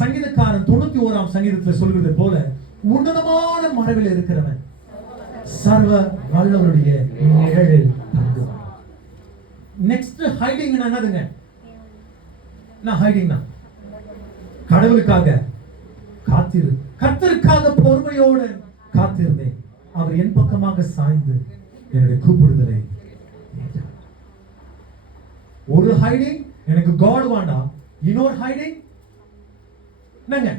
சங்கீதக்காரன் 91ஆம் சங்கீதத்தில் சொல்கிறது போல உன்னதமான மறைவில் இருக்கிறவன் சர்வ வல்லவருடைய நிழலில் தங்குவான். நெக்ஸ்ட் ஹைடிங் என்னதுங்க? என்ன ஹைடிங்னா? கடவுளுக்காக காத்திரு. கர்த்தருக்காக பொறுமையோடு காத்திருந்தேன். அவர் என் பக்கமாக சாய்ந்து என்னுடைய கூப்பிடுதலை கேட்டார். ஒரு ஹைடிங் எனக்கு காட் வேண்டாம். இன்னொரு ஹைடிங் என்னங்க?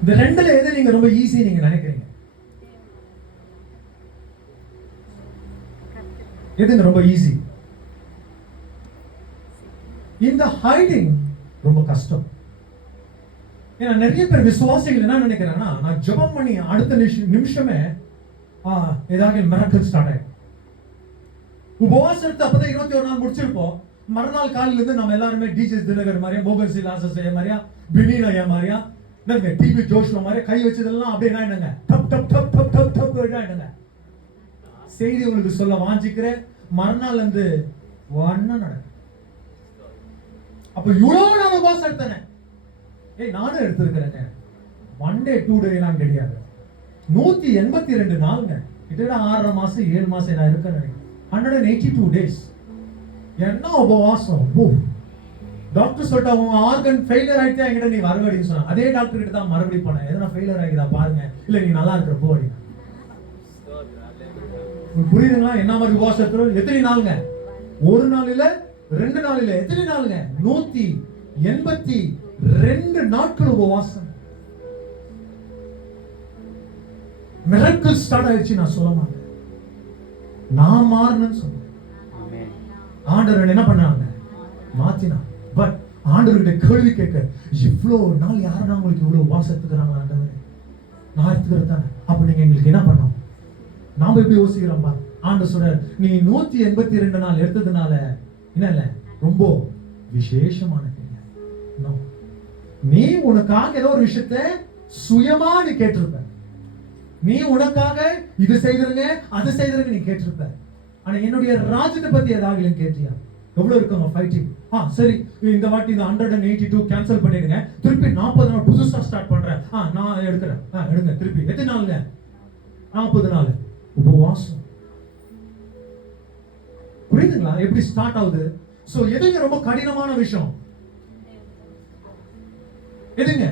இந்த ரெண்டுல எது நீங்க ரொம்ப ஈஸி நீங்க நினைக்கிறீங்க? எதுங்க ரொம்ப ஈஸி? இந்த ஹைடிங் ரொம்ப கஷ்டம். ஏன்னா நிறைய பேர் விசுவாசிகள் என்ன நினைக்கிறாங்கன்னா, நான் ஜெபம் பண்ணி அடுத்த நிமிஷமே ஏதாவது மிராக்கிள் ஸ்டார்ட் ஆயிடும். உபவாசத்தை அப்பதான் 21 நாள் முடிச்சிருப்போம். மறுநாள் காலையில இருந்து நம்ம எல்லாருமே டிஜே தினகர் மாதிரியா, மோகன் சி லாசஸ் மாதிரியா, பினியா மாதிரியா, டிவி ஜோஷ்வா மாதிரி கை வச்சதெல்லாம் அப்படியே என்னங்க டப் டப் டப் டப் டப் டப் என்னங்க. செய்தி உங்களுக்கு சொல்ல வாஞ்சிக்கிறேன், மறுநாள் வந்து ஒண்ணா நடக்கும். அப்ப இவ்வளவு நான் உபவாசம் எடுத்தேன். நானும் எடுத்திருக்கிறேங்க. 1 day 2 day எல்லாம் கிடையாது. 182 நாளுங்க. கிட்டத்தட்ட 6.5 மாசம் 7 மாசம் நான் இருக்கேன். 182 days. என்ன உபவாசம்! டாக்டர் சொல்லிட்டு அவங்க ஆர்கன் ஃபெயிலியர் ஆயிட்டே என்கிட்ட நீ வரவேடின்னு சொன்னாங்க. அதே டாக்டர் கிட்ட தான் மறுபடியும் போனேன். எதனா ஃபெயிலியர் ஆகிதா பாருங்க, இல்ல நீ நல்லா இருக்கிற போ அப்படின்னா. புரியுதுங்களா? என்ன மாதிரி உபவாசம்? எத்தனை நாளுங்க? ஒரு நாள் இல்ல, 2 நாள் இல்ல, எத்தனை நாளுங்க? 182 நாட்கள் உபவாசம். மிராக்கிள் ஸ்டார்ட் ஆயிடுச்சு. நான் சொல்ல மாட்டேன், நான் மாறணும்னு சொன்னேன். ஆண்டவர் என்ன பண்ணாங்க? மாத்தினா. பட் ஆண்டவர்கிட்ட கேள்வி கேட்க, இவ்வளவு நாள் யாருன்னா உங்களுக்கு இவ்வளவு உபவாசம் எடுத்துக்கிறாங்களா? ஆண்டவரே நான் எடுத்துக்கிறது தானே. அப்ப நீங்க எங்களுக்கு என்ன பண்ணோம்? நாம எப்படி யோசிக்கிறோம்பா? ஆண்டவர் சொல்றார், நீ 182 நாள் எடுத்ததுனால என்ன இல்ல, ரொம்ப விசேஷமான நீ உனக்காக ஏதோ ஒரு விஷயத்தை சுயமா நீ கேட்டிருப்ப. நீ உனக்காக இது செய்திருங்க அது செய்திருங்க நீ கேட்டிருப்ப. ஆனா என்னுடைய ராஜ்யத்தை பத்தி ஏதாவது கேட்டியா? எவ்வளவு இருக்குங்க ஃபைட்டிங்? சரி, இந்த வாட்டி இந்த 182 கேன்சல் பண்ணிடுங்க, திருப்பி 40 நாள் புதுசா ஸ்டார்ட் பண்றேன். நான் எடுக்கிறேன். எடுங்க திருப்பி. எத்தனை நாளுங்க? 40 நாள் உபவாசம். புரியுதுங்களா எப்படி ஸ்டார்ட் ஆகுது? சோ எதுங்க ரொம்ப கடினமான விஷயம்? எதுங்க?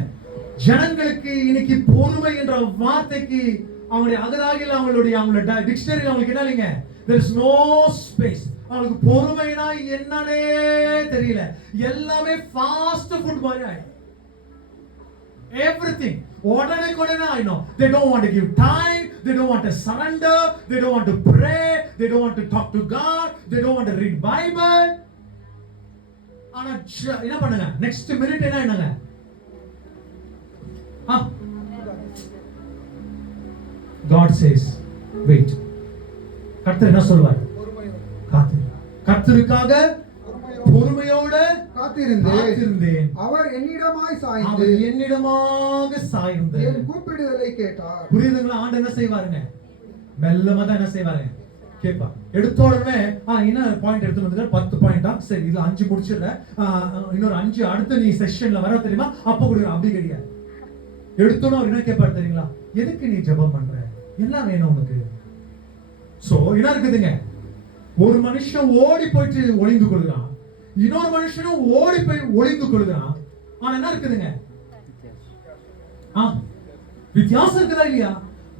ஜனங்களுக்கு இன்னைக்கு பொறுமை என்ற வார்த்தைக்கு அவங்களுடைய அகராதியில் அவங்களுடைய டிக்ஷனரியில் அவங்களுக்கு என்ன இல்லைங்க? there is no space. அவங்களுக்கு பொறுமைனா என்னன்னே தெரியல. எல்லாமே ஃபாஸ்ட் ஃபுட் மாதிரி ஆயிடும். everything உடனே I know. They don't want to give time, they don't want to surrender, they don't want to pray, they don't want to talk to God, they don't want to read Bible. ஆனா என்ன பண்ணுங்க? Next minute என்னங்க? God says wait. கர்த்தர் என்ன சொல்வார்? கர்த்தருக்காக பொறுமையோடு காத்திருந்தேன். அவர் என்னிடமாய் சாய்ந்து என் கூப்பிடுதலை கேட்டார். புரியுதுங்களா? ஆண்டவர் என்ன செய்வாருங்க? மெல்லமா தான் என்ன செய்வாருங்க? கேட்பா. எடுத்த உடனே என்ன பாயிண்ட் எடுத்து வந்துட்டார்? 10 பாயிண்டா? சரி, இதுல 5 முடிச்சிடுற, இன்னொரு 5 அடுத்த நீ செஷன்ல வர தெரியுமா? அப்ப கொடுக்குற. அப்படி கிடையாது. எடுத்தோன்னு அவர் என்ன கேட்பாரு தெரியுங்களா? எதுக்கு நீ ஜெபம் பண்ற? என்ன வேணும் உனக்கு? சோ என்ன இருக்குதுங்க? ஒரு மனுஷன் ஓடி போயிட்டு ஒளிந்து கொள்கிறான், இன்னொரு மனுஷனும் ஓடி போய் ஒளிந்து கொள்கிறான். ஆனா என்ன இருக்குதுங்க? வித்தியாசம் இருக்குதா இல்லையா?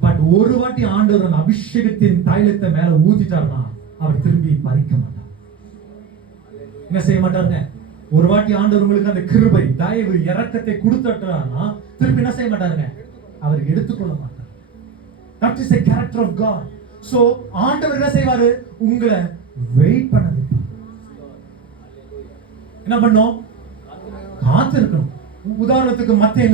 பட் ஒரு வாட்டி ஆண்டவர் அபிஷேகத்தின் தைலத்தை மேல ஊத்திட்டாருன்னா அவர் திரும்பி பறிக்க மாட்டார். என்ன செய்ய மாட்டாருங்க? ஒரு வாட்டி ஆண்டவர் உங்களுக்கு அந்த கிருபை, தயவு, இரக்கத்தை கொடுத்துட்டாருன்னா திருப்பி என்ன செய்ய மாட்டாருங்க? அவர் எடுத்துக்கொள்ள மாட்டார். That is the character of God. So ஆண்டவர் என்ன செய்வாரு? உங்களை வெயிட் பண்ண வைப்பார். என்ன பண்ணோம்? காத்திருக்கணும். உதாரணத்துக்கு மத்தேயு